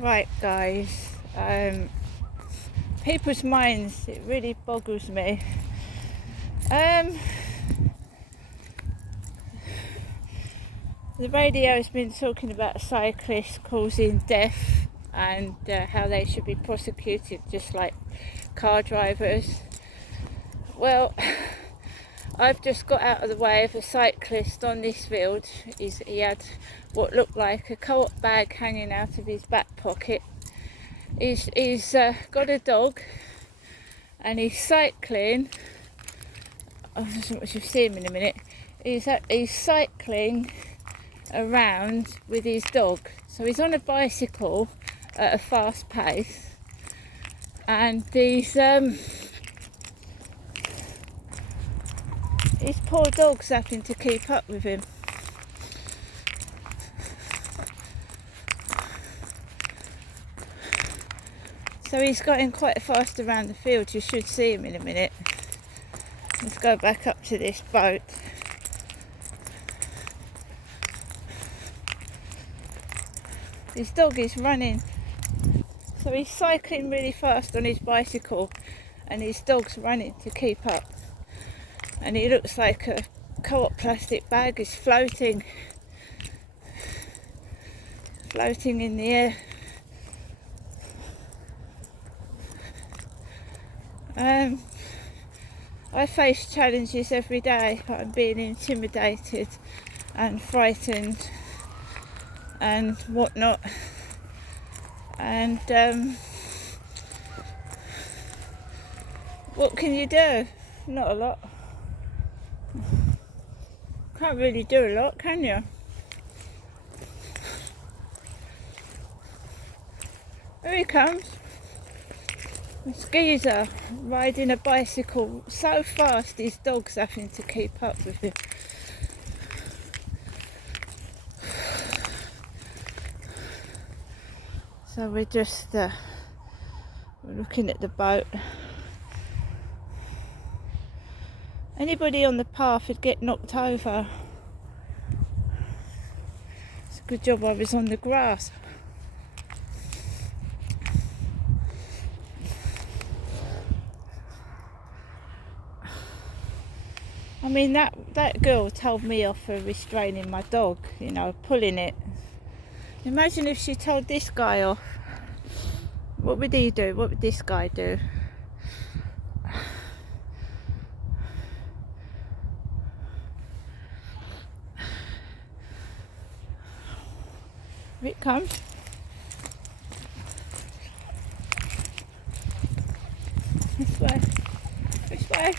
Right, guys. People's minds, it really boggles me. The radio has been talking about cyclists causing death and how they should be prosecuted just like car drivers. Well, I've just got out of the way of a cyclist on this field. He had what looked like a co-op bag hanging out of his back pocket. He's got a dog and he's cycling. You'll see him in a minute. He's cycling around with his dog. So he's on a bicycle at a fast pace, and his poor dog's having to keep up with him. So he's going quite fast around the field. You should see him in a minute. Let's go back up to this boat. His dog is running. So he's cycling really fast on his bicycle and his dog's running to keep up. And he looks like a co-op plastic bag is floating in the air. I face challenges every day. I'm being intimidated and frightened and whatnot, and what can you do? Not a lot. Can't really do a lot, can you? Here he comes. This geezer riding a bicycle so fast his dog's having to keep up with him. So we're just we're looking at the boat. Anybody on the path would get knocked over. It's a good job I was on the grass. I mean, that girl told me off for restraining my dog, pulling it. Imagine if she told this guy off. What would he do? What would this guy do? Here it comes. This way. This way.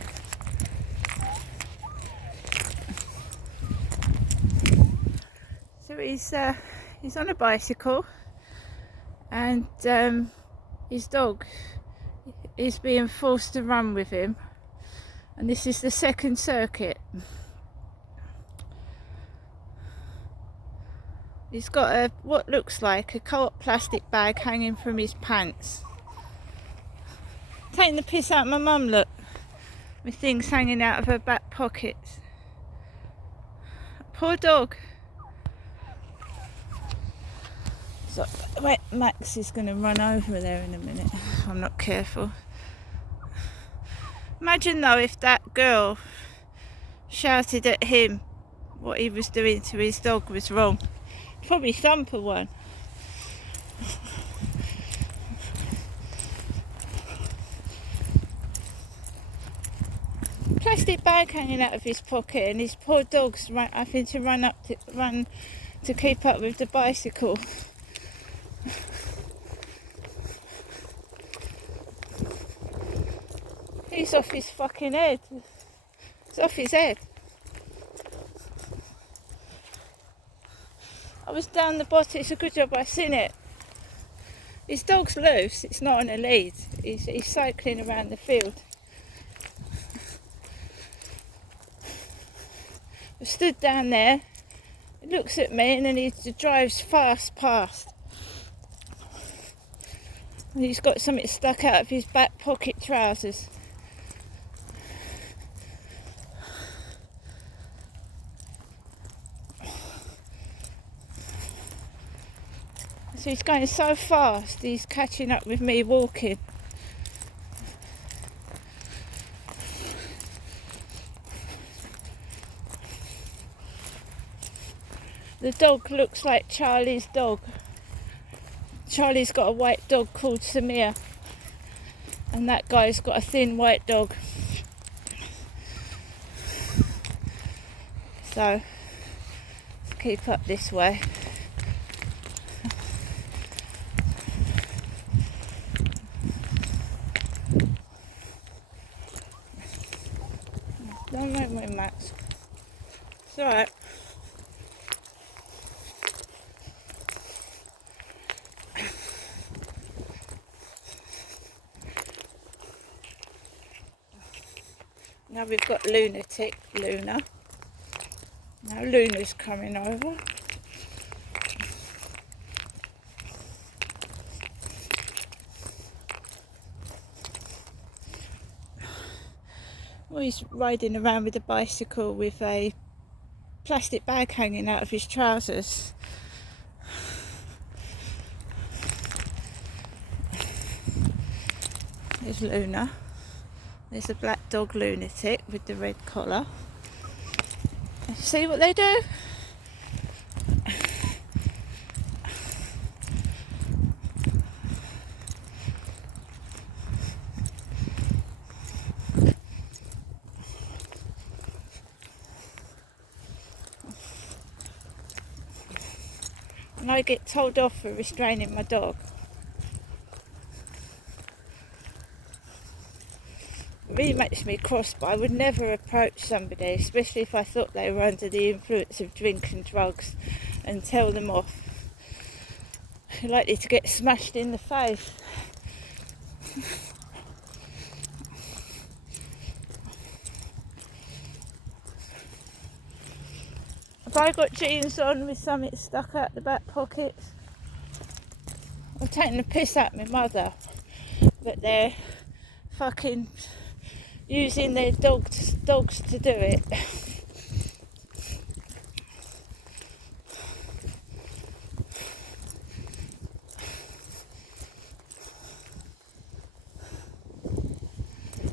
So he's on a bicycle, and his dog is being forced to run with him, and this is the second circuit. He's got what looks like a co-op plastic bag hanging from his pants. Taking the piss out of my mum, look, with things hanging out of her back pockets. Poor dog. So, wait, Max is going to run over there in a minute. I'm not careful. Imagine though if that girl shouted at him what he was doing to his dog was wrong. Probably thump her one. Plastic bag hanging out of his pocket, and his poor dog's having to run to keep up with the bicycle. He's off his fucking head. It's off his head. I was down the bottom. It's a good job I seen it. His dog's loose. It's not on a lead. He's cycling around the field. I stood down there. He looks at me and then he drives fast past. And he's got something stuck out of his back pocket trousers. So he's going so fast, he's catching up with me walking. The dog looks like Charlie's dog. Charlie's got a white dog called Samir, and that guy's got a thin white dog. So, let's keep up this way. Don't make me Max. It's alright. Now we've got Lunatic, Luna. Now Luna's coming over. Well, he's riding around with a bicycle with a plastic bag hanging out of his trousers. There's Luna. There's a black dog, Lunatic, with the red collar. See what they do? And I get told off for restraining my dog. It really makes me cross, but I would never approach somebody, especially if I thought they were under the influence of drink and drugs, and tell them off. You're likely to get smashed in the face. Have I got jeans on with something stuck out the back pockets? I've taken the piss at my mother, but they're fucking using their dogs to do it.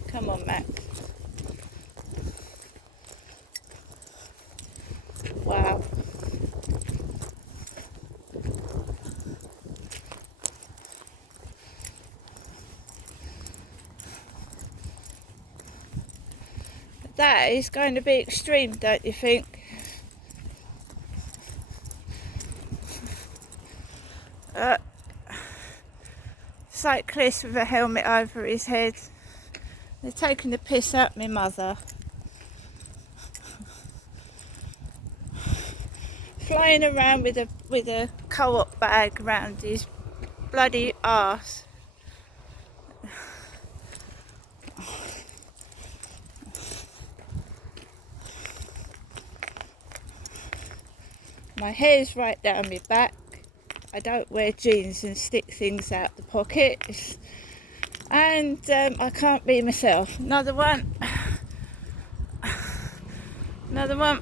Come on, Max. Wow. That is going to be extreme, don't you think? Cyclist with a helmet over his head. They're taking the piss out my mother. Flying around with a co-op bag round his bloody arse. My hair's right down my back. I don't wear jeans and stick things out the pockets. And I can't be myself. Another one. Another one.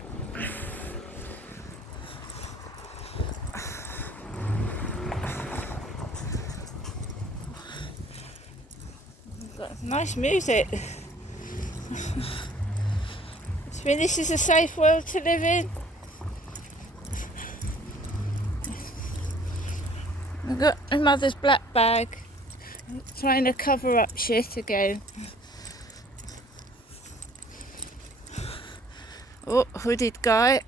Got nice music. I mean, this is a safe world to live in. I've got my mother's black bag, trying to cover up shit again. Oh, hooded guy.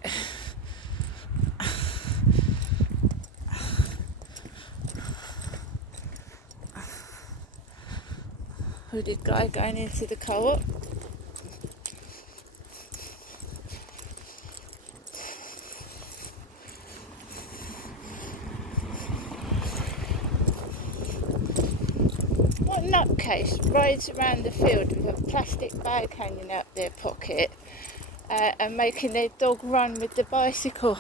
Hooded guy going into the co-op. What nutcase rides around the field with a plastic bag hanging out their pocket and making their dog run with the bicycle?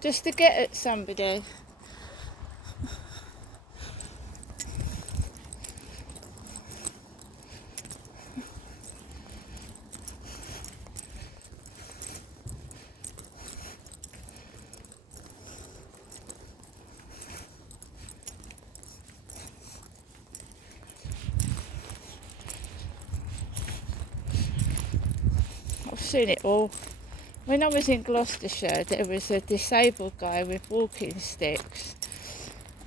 Just to get at somebody. I've seen it all. When I was in Gloucestershire, there was a disabled guy with walking sticks,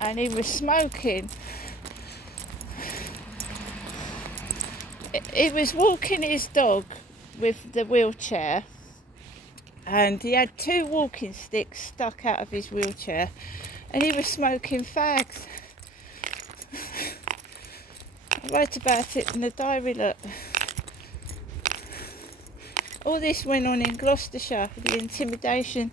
and he was smoking. He was walking his dog with the wheelchair, and he had 2 walking sticks stuck out of his wheelchair, and he was smoking fags. I wrote about it in the diary, look. All this went on in Gloucestershire, the intimidation.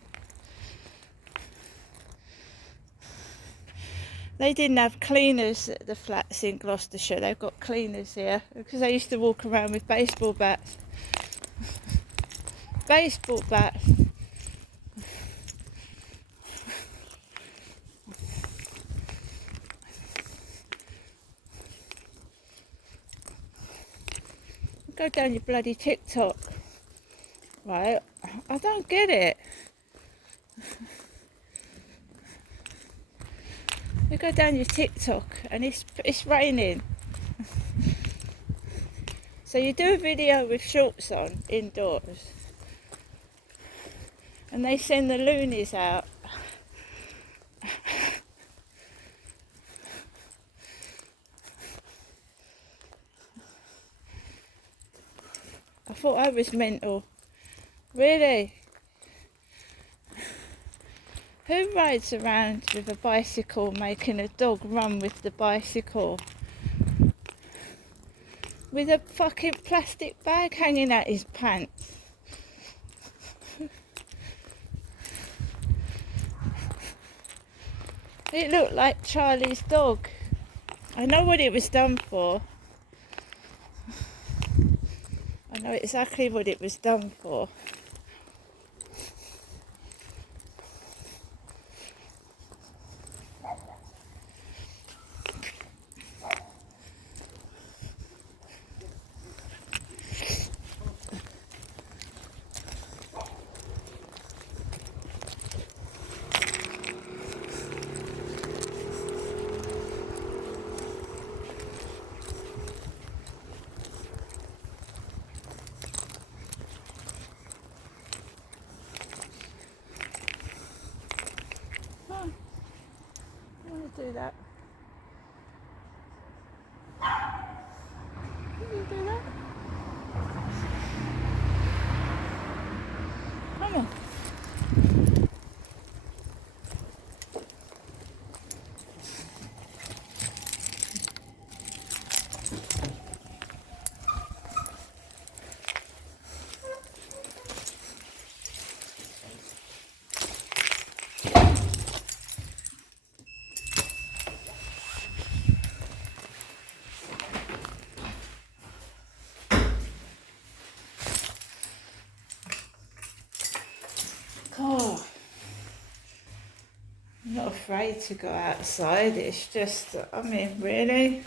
They didn't have cleaners at the flats in Gloucestershire. They've got cleaners here because they used to walk around with baseball bats. Baseball bats. Go down your bloody TikTok. Right? I don't get it. You go down your TikTok and it's raining. So you do a video with shorts on indoors, and they send the loonies out. I thought I was mental. Really? Who rides around with a bicycle making a dog run with the bicycle? With a fucking plastic bag hanging out his pants. It looked like Charlie's dog. I know what it was done for. I know exactly what it was done for. Do that. Can you do that? Come on. Oh, I'm not afraid to go outside. It's just, I mean, really?